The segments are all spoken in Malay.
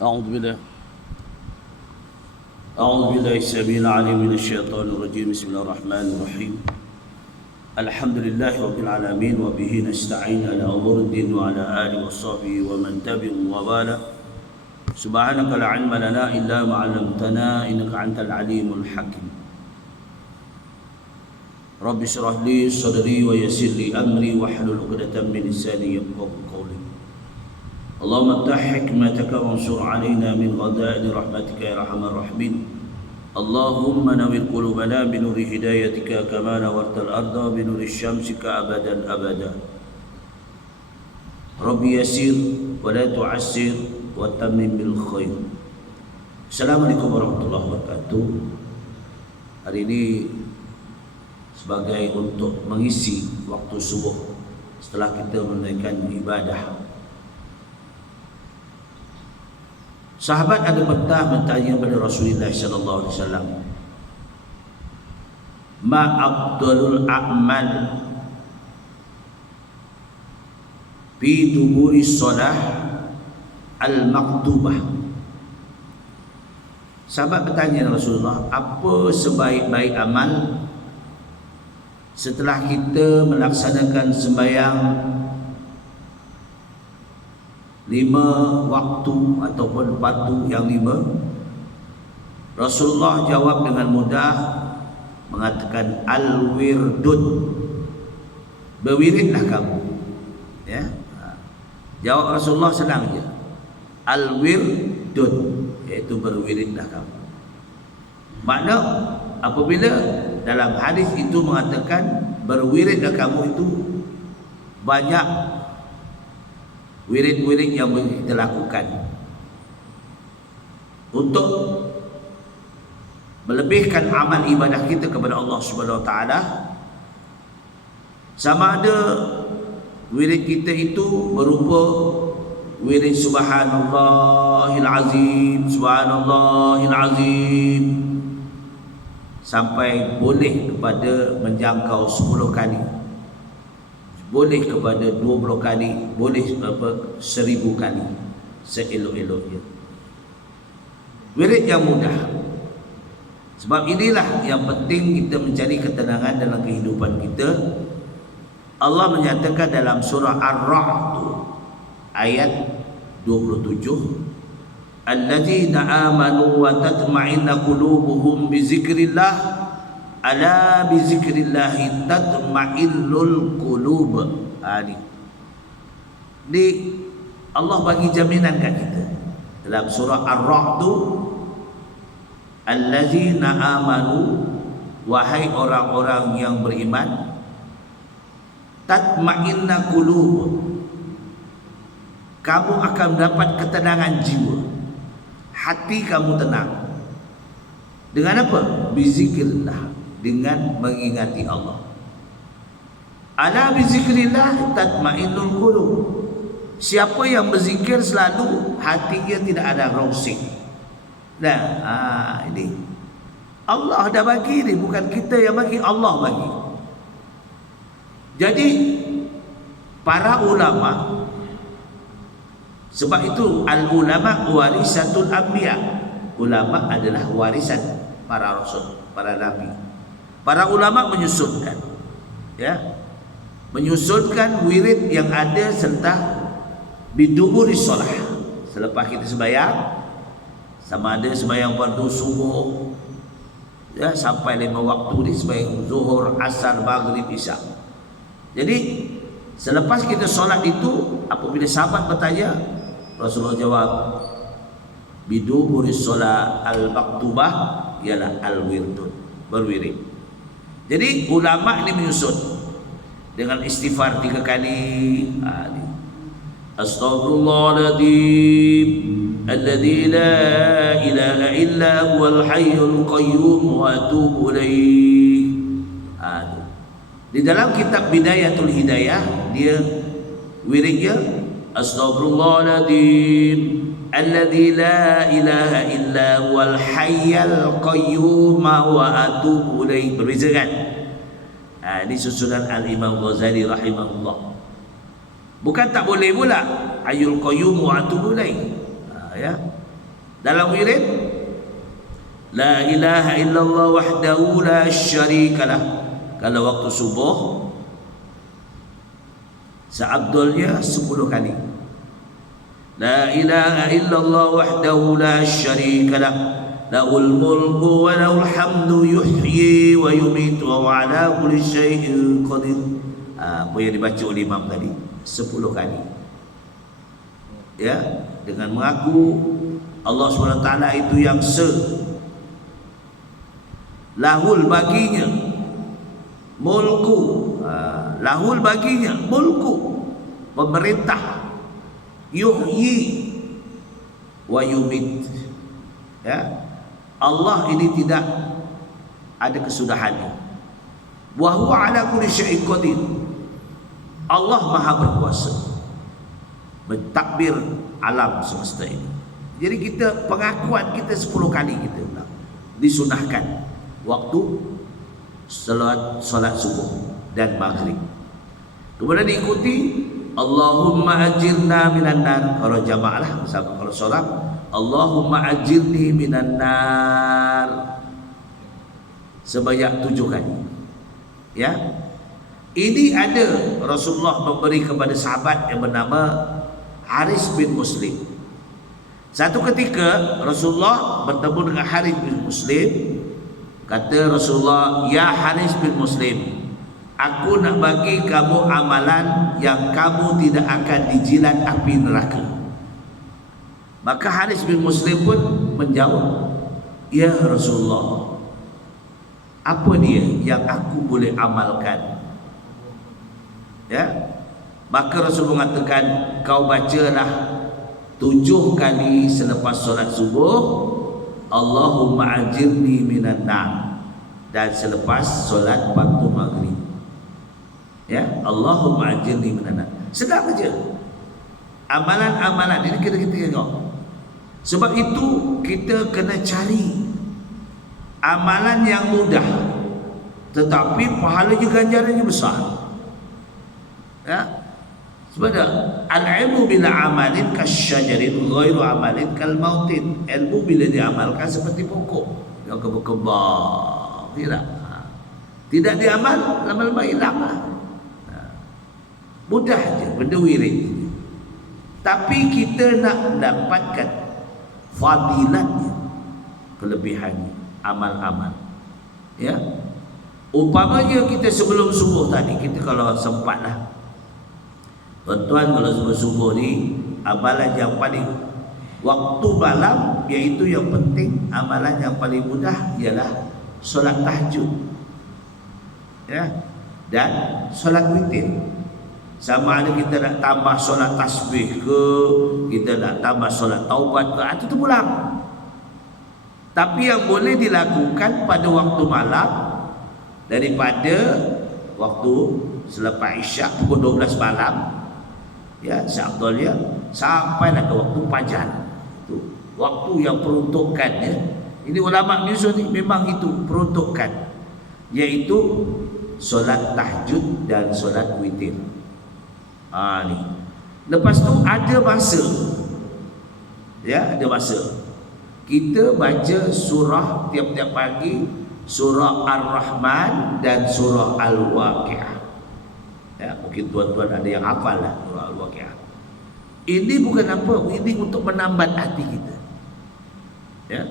أعوذ بالله السميع العليم من الشيطان الرجيم. بسم الله الرحمن الرحيم. الحمد لله رب العالمين وبه نستعين على أمور الدين وعلى آله وصحبه ومن تبعهم ووالاه. سبحانك لا علم لنا إلا ما علمتنا إنك أنت العليم الحكيم. رب اشرح لي صدري ويسر لي أمري واحلل عقدة من لساني يفقهوا قولي. اللهم افتح حكمتك وانشر علينا من غدائر رحمتك يا أرحم الراحمين. اللهم نور قلوبنا بنور هدايتك كما نورت الأرض بنور شمسك أبدا أبدا. ربي يسير ولا تعسر وتمم بالخير. Assalamualaikum warahmatullahi wabarakatuh. Hari ini sebagai untuk mengisi waktu subuh setelah kita menunaikan ibadah. Sahabat ada bertanya kepada Rasulullah sallallahu alaihi wasallam, ma afdalul a'mal fi duburi shalah al-maktubah. Sahabat bertanya Rasulullah, apa sebaik-baik amal setelah kita melaksanakan sembahyang 5 waktu ataupun fardu yang 5? Rasulullah jawab dengan mudah mengatakan al-wirdun. Berwiridlah kamu. Ya. Jawab Rasulullah senang je. Al-wirdun, iaitu berwiridlah kamu. Makna apabila dalam hadis itu mengatakan berwiridlah kamu, itu banyak wirid-wirid yang kita lakukan untuk melebihkan amal ibadah kita kepada Allah Subhanahu Wa Taala. Sama ada wirid kita itu berupa wirid subhanallahil azim, subhanallahil azim, sampai boleh kepada menjangkau 10 kali, boleh kepada 20 kali, boleh 1000 kali, seelok-eloknya. Wirid yang mudah. Sebab inilah yang penting kita mencari ketenangan dalam kehidupan kita. Allah menyatakan dalam surah Ar-Ra'd ayat 27, alladzina amanu wa tatma'innu qulubuhum bi zikrillah, ala bi zikrillahi tatma'innul qulub. Ini Allah bagi jaminan kat kita dalam surah Ar-Ra'd, allazina amanu, wahai orang-orang yang beriman, tatma'innu qulub, kamu akan mendapat ketenangan jiwa, hati kamu tenang. Dengan apa? Bizikrillah, dengan mengingati Allah. Ala bizikrillah tatma'innul qulub. Siapa yang berzikir selalu, hatinya tidak ada rongsing. Nah, ini Allah dah bagi ni, bukan kita yang bagi, Allah bagi. Jadi para ulama, sebab itu al-ulama warisatul anbiya, ulama adalah warisan para rasul, para nabi. Para ulama menyusunkan, ya, menyusunkan wirid yang ada serta biduburi solah. Selepas kita sembahyang, sama ada sembahyang fardu subuh, ya, sampai 5 waktu ni, sembahyang zuhur, asar, maghrib, isya. Jadi selepas kita solat itu, apabila sahabat bertanya, Rasulullah jawab biduburi solah al-maktubah, ialah al-wirdun, berwirid. Jadi ulama ini menyusun dengan istighfar 3 kali. Astaghfirullahaladzim alladzi la ilaha illa huwal hayyul qayyum wa atubu ilaih. Di dalam kitab Bidayatul Hidayah, dia wiridnya astaghfirullahaladzim alladzi la ilaha illa huwal hayyul qayyum wa atubu ilaih. Berbeza kan? Ini susunan Al-Imam Ghazali rahimahullah. Bukan tak boleh pula hayyul qayyum wa atubu ilaih. Ya. Dalam wirid, la ilaha illallah wahdahu la syarikalah. Kalau waktu subuh, seabdulnya 10 kali. La ilaha illallah wahdahu la syarikalah, lahul mulku wa lahul hamdu yuhyi wa yumitu wa ala kulli syai'in qadir. Apa yang dibaca oleh imam tadi 10 kali. Ya, dengan mengaku Allah SWT itu yang lahul baginya mulku, lahul baginya mulku, pemerintah, yuhyi wa yumit. Ya, Allah ini tidak ada kesudahannya. Wa huwa ala kulli syai'in qadir. Allah Maha berkuasa mentakbir alam semesta ini. Jadi kita, pengakuan kita 10 kali kita disunahkan waktu solat subuh dan maghrib. Kemudian diikuti Allahumma ajirna minan nar. Kalau jamaah lah, misalkan kalau solat, Allahumma ajirni minan nar sebanyak 7 kali. Ya, ini ada Rasulullah memberi kepada sahabat yang bernama Haris bin Muslim. Satu ketika Rasulullah bertemu dengan Haris bin Muslim. Kata Rasulullah, ya Haris bin Muslim, aku nak bagi kamu amalan yang kamu tidak akan dijilat api neraka. Maka Haris bin Muslim pun menjawab, ya Rasulullah, apa dia yang aku boleh amalkan? Ya, maka Rasul mengatakan, kau bacalah 7 kali selepas solat subuh, Allahumma ajirni minan nar, dan selepas solat waktu maghrib. Ya, Allahumma ajirni minan nar. Sedap aja amalan-amalan ini kita tengok. Sebab itu kita kena cari amalan yang mudah tetapi pahalanya ganjarannya besar. Ya, sebab al-ilmu bila amalin kasyajarin ghairu amalin kal mautin. Ilmu bila diamalkan seperti pokok yang berkembang, tidak diamal lama-lama hilang. Mudah je benda wirid. Tapi kita nak dapatkan fadilatnya, kelebihannya, amal-amal. Ya, umpamanya kita sebelum subuh tadi, kita kalau sempatlah, tuan-tuan, kalau subuh ni amalan yang paling waktu malam, iaitu yang penting, amalan yang paling mudah ialah solat tahajud, ya, dan solat witir. Sama ada kita nak tambah solat tasbih ke, kita nak tambah solat taubat ke, itu terpulang. Tapi yang boleh dilakukan pada waktu malam, daripada waktu selepas isyak pukul 12 malam, ya, seabdulnya sampailah ke waktu fajar. Itu waktu yang peruntukannya, ini ulama nyusun ni memang itu peruntukan, iaitu solat tahajud dan solat witir. Ni. Lepas tu ada masa, ya, ada masa kita baca surah tiap-tiap pagi, surah Ar-Rahman dan surah Al-Waqi'ah. Ya, mungkin tuan-tuan ada yang hafal lah surah Al-Waqi'ah. Ini bukan apa, ini untuk menambat hati kita. Ya,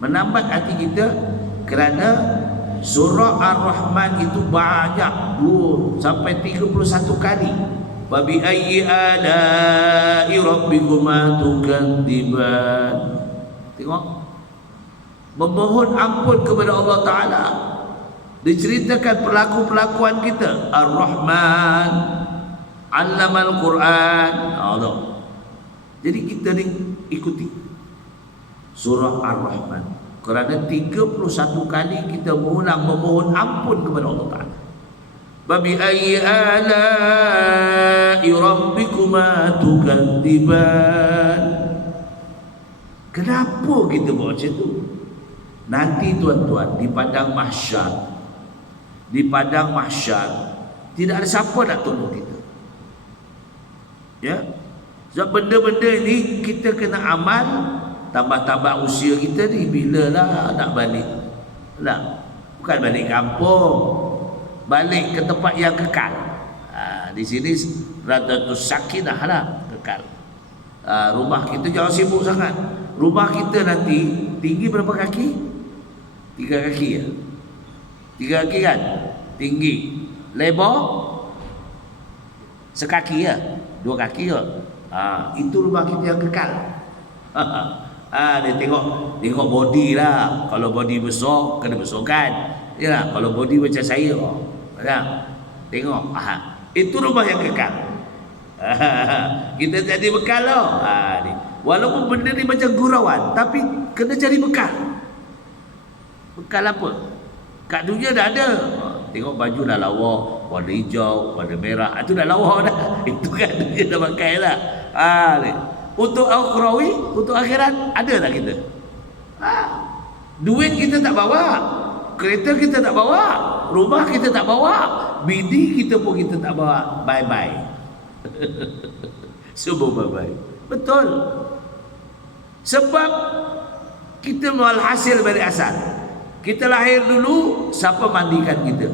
menambat hati kita, kerana surah Ar-Rahman itu banyak, 2 sampai 31 kali. Wa bi ayyi ala'i rabbikuma tukadziban. Tengok, memohon ampun kepada Allah Ta'ala, diceritakan perlakuan kita. Ar-Rahman, Allamal Quran. Jadi kita ni ikuti surah Ar-Rahman, kerana 31 kali kita mengulang memohon ampun kepada Allah Ta'ala. Babi ayyi ala'i rabbikuma tukadziban. Kenapa kita buat macam tu? Nanti tuan-tuan, di padang mahsyar, tidak ada siapa nak tolong kita. Ya, sebab benda-benda ini kita kena amal tambah-tambah usia kita ni, bilalah nak balik? Tak, bukan balik kampung, balik ke tempat yang kekal. Di sini Radatus Sakinah lah, kekal. Rumah kita jangan sibuk sangat. Rumah kita nanti tinggi berapa kaki? 3 kaki ya? 3 kaki kan? Tinggi. Lebar sekaki ya? 2 kaki ya? Itu rumah kita yang kekal. Dia tengok body lah. Kalau body besar, kena besarkan. Ya, kalau body macam saya, tengok. Itu rumah yang kekal. Kita jadi bekal lah. Walaupun benda ni macam gurauan, tapi kena cari bekal. Bekal apa? Kat dunia dah ada. Tengok baju dah lawa, warna hijau, warna merah, itu dah lawa dah. Itu kan dia dah pakai lah. Untuk akhrawi, untuk akhirat, ada tak kita? Duit kita tak bawa, kereta kita tak bawa, rumah kita tak bawa, bini kita pun kita tak bawa. Bye-bye. Semua bye-bye. Betul. Sebab kita mual hasil dari asal. Kita lahir dulu, siapa mandikan kita?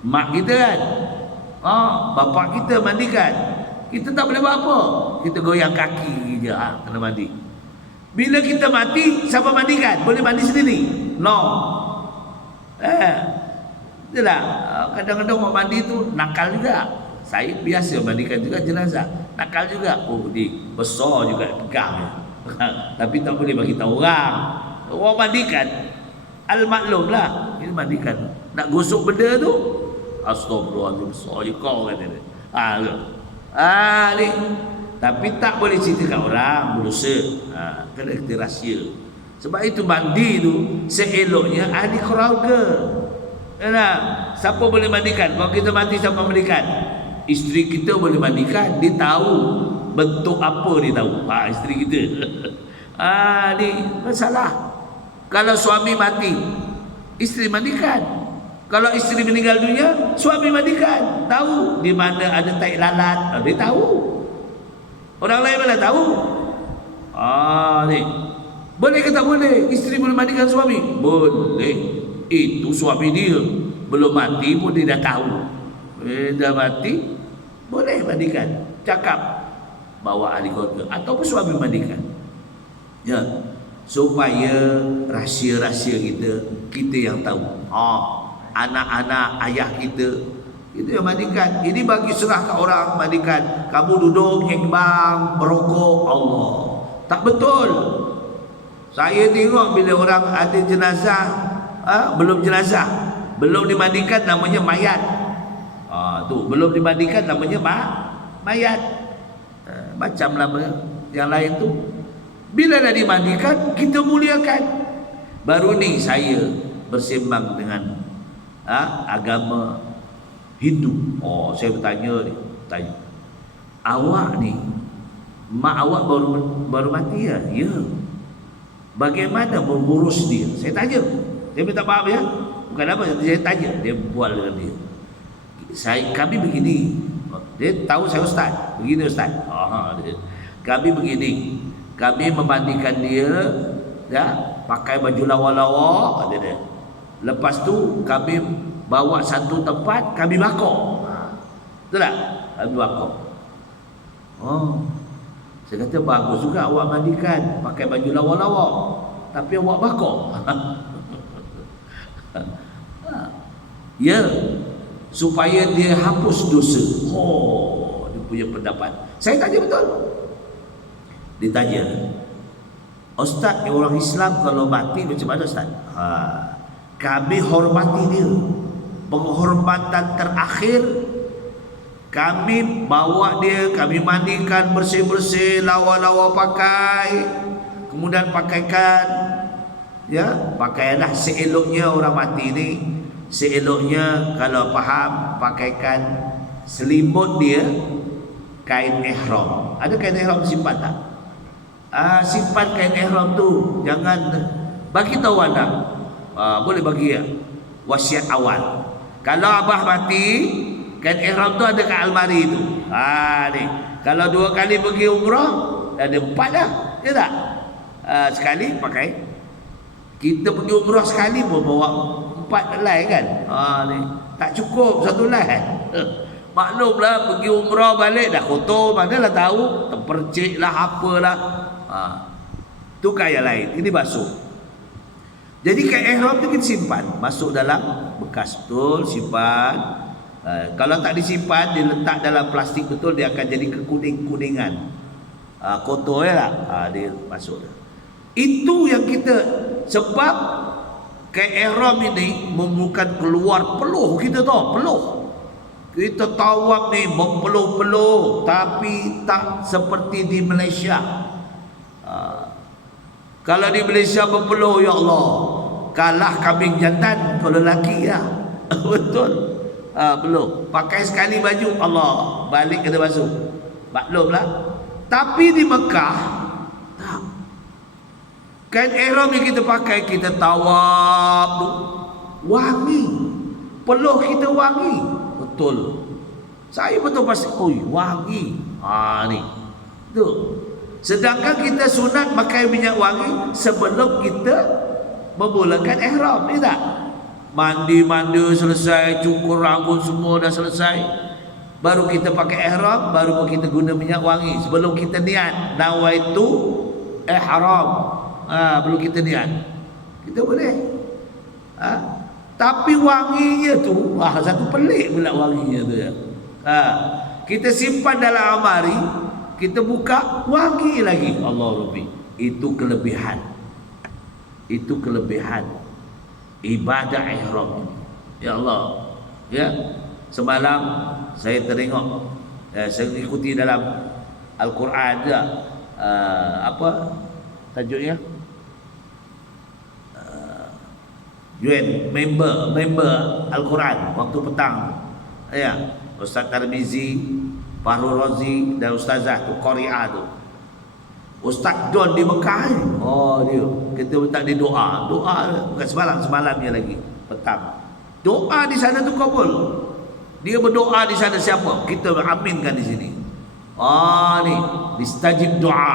Mak kita kan? Bapak kita mandikan. Kita tak boleh buat apa. Kita goyang kaki je, kena mandi. Bila kita mati, siapa mandikan? Boleh mandi sendiri? No. Itulah. Kadang-kadang orang mandi tu nakal juga. Saya biasa mandikan juga jenazah. Nakal juga. Dia besar juga pegang. Tapi tak boleh bagi tahu orang. Orang mandikan, al-maklum lah. Ini mandikan. Nak gosok benda tu, astagfirullahaladzim, besar je kau kata dia. Ni. Tapi tak boleh cerita kat orang, berdosa. Kena kita rahsia. Sebab itu mandi tu seeloknya ahli keluarga. Siapa boleh mandikan? Kalau kita mati, siapa mandikan? Isteri kita boleh mandikan. Dia tahu bentuk apa, dia tahu. Isteri kita. Ni masalah. Kalau suami mati, isteri mandikan. Kalau isteri meninggal dunia, suami mandikan. Tahu di mana ada tai lalat, dia tahu. Orang lain mana tahu? Ni. Boleh ke tak boleh? Isteri boleh mandikan suami? Boleh. Itu suami dia. Belum mati pun dia dah tahu. Dah mati, boleh mandikan. Cakap, bawa ahli keluarga ataupun suami mandikan. Ya. Supaya rahsia-rahsia kita yang tahu. Anak-anak ayah kita, itu yang mandikan. Ini bagi serah ke orang mandikan. Kamu duduk nyembang, merokok, Allah. Tak betul. Saya tengok bila orang ada jenazah, belum jenazah, belum dimandikan, namanya mayat. Tu belum dimandikan, namanya mayat. Macam lama yang lain tu. Bila dah dimandikan, kita muliakan. Baru ni saya bersembang dengan agama Hindu. Saya bertanya ni, awak ni, mak awak baru mati ya? Ya. Bagaimana mengurus dia? Saya tanya. Dia minta maaf ya. Bukan apa, saya tanya. Dia bual dengan dia. Kami begini. Dia tahu saya ustaz. Begini ustaz. Kami begini. Kami memandikan dia, ya, pakai baju lawa-lawa, dia. Lepas tu kami bawa satu tempat, kami bakar. Betul tak? Kami bakar. Saya kata bagus juga awak mandikan, pakai baju lawa-lawa, tapi awak bakar. Ya, supaya dia hapus dosa. Dia punya pendapat. Saya tanya betul. Ditanya, Ustaz, orang Islam kalau mati macam mana Ustaz? Kami hormati dia. Penghormatan terakhir, kami bawa dia, kami mandikan bersih-bersih, lawa-lawa pakai, kemudian pakaikan, ya, pakailah seeloknya orang mati ni. Seeloknya kalau faham, pakaikan selimut dia kain ihram. Ada kain ihram simpan tak? Simpan kain ihram tu, jangan bagi tahu anak. Boleh bagi ya, wasiat awal. Kalau abah mati, kain ihram tu ada kat almari tu. Ni. Kalau 2 kali pergi umrah, ada 4 dah. Ya tak? sekali pakai. Kita pergi umrah sekali pun bawa 4 helai kan. Ni tak cukup 1 helai. Maklumlah pergi umrah balik dah kotor, manalah tahu, terpercik lah apalah. Tu kaya lain. Ini basuh. Jadi kain ihram tu kita simpan, masuk dalam bekas betul, simpan. Kalau tak disimpan, dia letak dalam plastik betul, dia akan jadi kekuning-kuningan. Kotor ya lah. Dia masuk. Itu yang kita, sebab kain ihram ini memerlukan keluar peluh kita tahu, peluh. Kita tawaf ni berpeluh-peluh, tapi tak seperti di Malaysia. Kalau di Malaysia berpeluh, ya Allah, kalah kambing jantan kalau lelaki ya. Betul. Belum. Pakai sekali baju, Allah, balik kena basuh. Maklumlah. Tapi di Mekah tak. Kain ihram yang kita pakai, kita tawaf tu wangi. Peluh kita wangi. Betul. Saya betul pasti, oi, wangi. Ni. Tu. Sedangkan kita sunat pakai minyak wangi sebelum kita memulakan ihram, ni tak? Mandi selesai, cukur rambut semua dah selesai, baru kita pakai ihram, baru kita guna minyak wangi sebelum kita niat nawaitu ihram. Belum kita niat, kita boleh. Tapi wanginya tu satu pelik pula wanginya tu ya. Kita simpan dalam almari, kita buka wangi lagi. Allah Rabbi. Itu kelebihan. Itu kelebihan ibadah ihram. Ya Allah. Ya. Semalam saya teringat, saya ikuti dalam Al-Quran juga. Apa tajuknya? member Al-Quran waktu petang. Ya, Ustaz Tarmizi, Fahrul Razi dan Ustazah tu Qari'ah tu. Ustaz Don di Mekah ni. Dia kita minta dia doa bukan semalamnya lagi petang. Doa di sana tu kabul. Dia berdoa di sana siapa? Kita aminkan di sini. Ni distajib doa.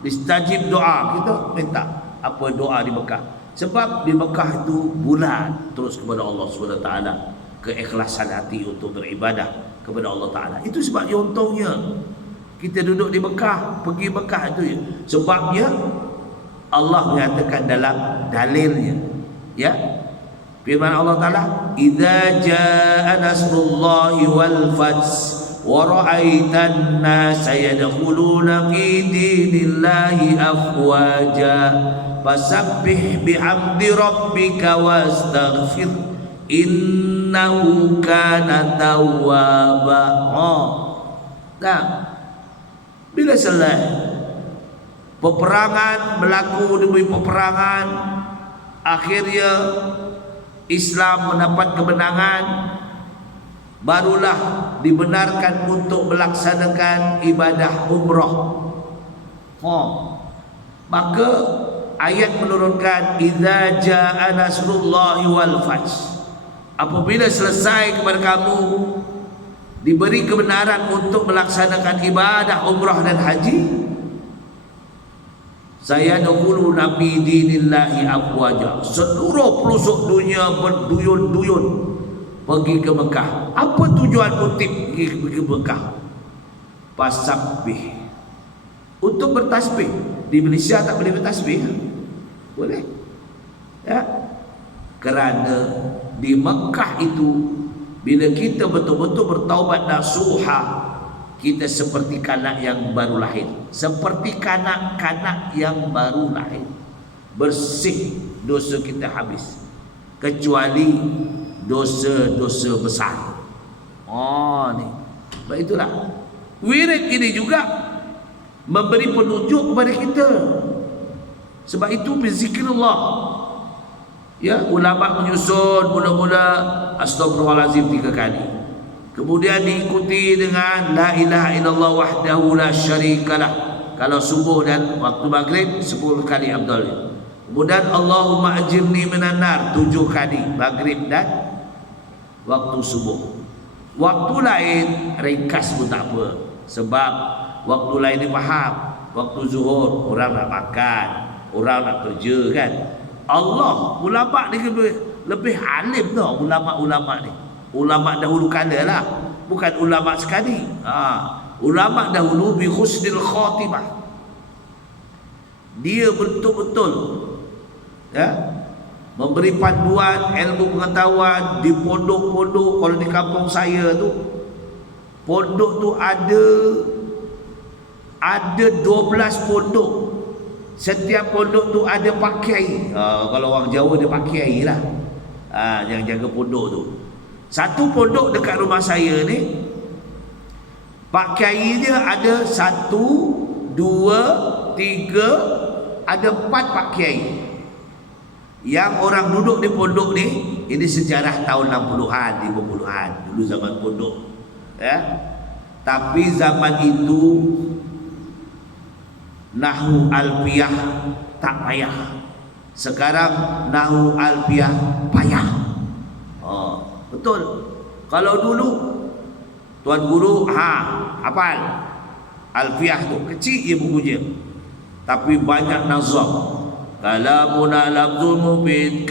Distajib doa. Kita minta apa doa di Mekah. Sebab di Mekah itu bulat terus kepada Allah SWT, keikhlasan hati untuk beribadah kepada Allah Ta'ala. Itu sebabnya untungnya kita duduk di Mekah, pergi Mekah itu ya. Sebabnya Allah menyatakan dalam dalilnya, ya, firman Allah Ta'ala, idza jaa nasrullahi wal fath wa ra'aitan nasa yadkhuluna fi dinillahi afwaja fasabbih bihamdi rabbika wastaghfir innahu kana tawwaba. Nah, bila selesai peperangan, berlaku demi peperangan, akhirnya Islam mendapat kemenangan, barulah dibenarkan untuk melaksanakan ibadah umrah. Maka ayat menurunkan idza jaa nasrullahi wal fath. Apabila selesai kepada kamu diberi kebenaran untuk melaksanakan ibadah umrah dan haji, saya dahulu Nabi dinillahi afwaja. Seluruh pelosok dunia berduyun-duyun pergi ke Mekah. Apa tujuan motif pergi ke Mekah? Fasabbih, untuk bertasbih. Di Malaysia tak boleh bertasbih? Boleh. Ya. Kerana di Mekah itu bila kita betul-betul bertaubat nasuha, kita seperti kanak yang baru lahir. Seperti kanak-kanak yang baru lahir. Bersih, dosa kita habis. Kecuali dosa-dosa besar. Ni. Sebab itulah wirid ini juga memberi penunjuk kepada kita. Sebab itu berzikirullah. Ya, ulama menyusun mula-mula astagfirullahalazim 3 kali. Kemudian diikuti dengan la ilaha illallah wahdahu la syarikalah. Kalau subuh dan waktu maghrib 10 kali afdal. Kemudian Allahumma ajirni minan nar 7 kali maghrib dan waktu subuh. Waktu lain ringkas pun tak apa, sebab waktu lain ni faham. waktu zuhur orang nak makan, orang nak kerja kan. Allah, ulama ni lebih alim tau ulama-ulama ni. Ulama dahulu kala lah, bukan ulama sekali. Ulama dahulu bi husnil khatimah. Dia betul-betul memberi panduan ilmu pengetahuan di pondok-pondok. Kalau di kampung saya tu, pondok tu ada 12 pondok. Setiap pondok tu ada pak kiai. Kalau orang Jawa dia pak kiai lah. Yang jaga pondok tu. Satu pondok dekat rumah saya ni, pak kiai dia ada 1, 2, 3, ada 4 pak kiai. Yang orang duduk di pondok ni, ini sejarah tahun 60-an, 50-an, dulu zaman pondok. Tapi zaman itu nahwu alfiyah tak payah. Sekarang nahwu alfiyah payah. Betul. Kalau dulu tuan guru hafal alfiyah tu, kecil je bukunya, tapi banyak nazam. Kalamun lafzul mubin